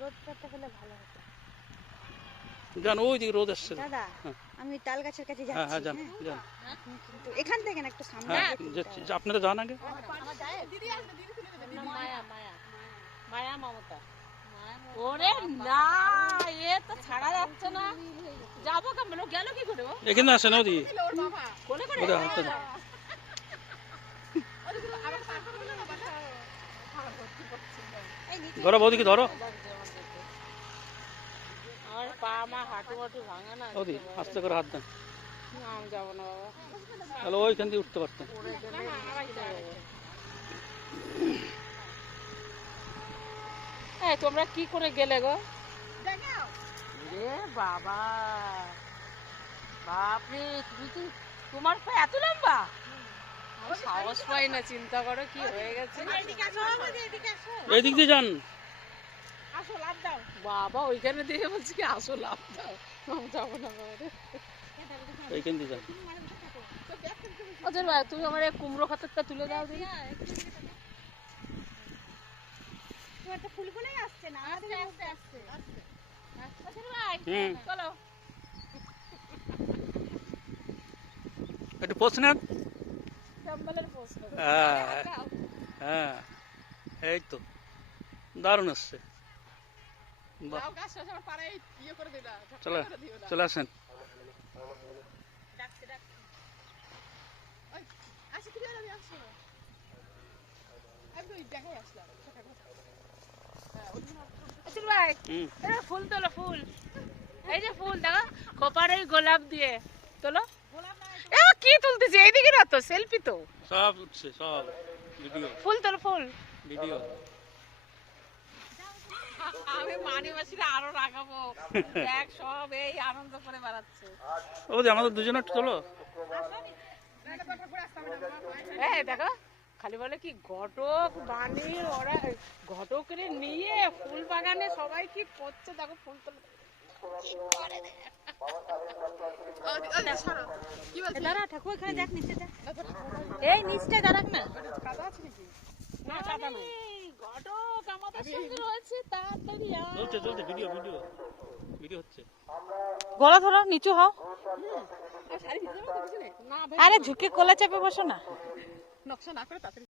রোদটা হলে ভালো হতো। জান ওই দিকে রোদ আসছে দাদা, আমি তাল গাছের কাছে হ্যাঁ হ্যাঁ যাচ্ছি। যান যান কিন্তু এখান থেকে না একটু সামনে হ্যাঁ যেতে হবে। আপনারা যান আগে মায়া মমতা ওরে না এ তো ছাড়া যাচ্ছে না যাবো কেমন গেল কি করে ও এখানে আসেন ওদি কোলে করে ওদের হাতে ধরো বৌদিকে ধরো আমার পা মা হাঁটু হাঁটু ভাঙা না ওদি আস্তে করে হাত দেন আমি যাবো না বাবা তাহলে ওইখান দিয়ে উঠতে পারতেন এই তোমরা কি করে গেলে গো রে বাবা বাপরে তুমি তো তোমার পা এত লম্বা আমি সাহস পাই না চিন্তা করো কি হয়ে গেছে এই দিক দিয়ে যান বাবা ওইখানে দিয়ে বলছি কি আসো লাভ দাও আমি যাবো না বাবা এইখান দিয়ে যান ওদের ভাই তুমি আমার এই কুমড়ো খাতারটা তুলে দাও দিই তোমার তো ফুলগুলোই আসছে না, আমাদের আসছে আসছে। ওদের ভাই চলো একটু পোষ নেন জঙ্গলের প্রশ্ন হ্যাঁ হ্যাঁ এই তো দারুণ আসছে বাহ চলে চলে আসেন আচ্ছা ভাই এটা ফুল তোলো ফুল এই যে ফুল দেখো খোপার এই গোলাপ দিয়ে তোলো এ কি তুলতেছে এইদিকে না তো সেলফি তো সব উঠছে সব ভিডিও ফুল তোলো ফুল ভিডিও আমি মানি মাসিরা আরো রাখাবো দেখ সব এই আনন্দ করে বেড়াচ্ছে ওদি আমাদের দুজনে একটু চলো এই দেখো খালি বলে কি ঘটক বানিয়ে ওরা ঘটকরে নিয়ে ফুল বাগানে সবাই কি করছে দেখো ফুল তোলো দাঁড়া ঠাকুর এখানে দেখ নিচে দেখ, এই নিচটায় দাঁড়াক না। না কাদা নাই ঘটক আমাদের সঙ্গে রয়েছে তাড়াতাড়ি আয়। চলছে চলছে ভিডিও ভিডিও ভিডিও হচ্ছে গলা ধরো, নিচু হও। না আরে ঝুঁকে কোলে চেপে বসো না। নকশা না করে তাড়াতাড়ি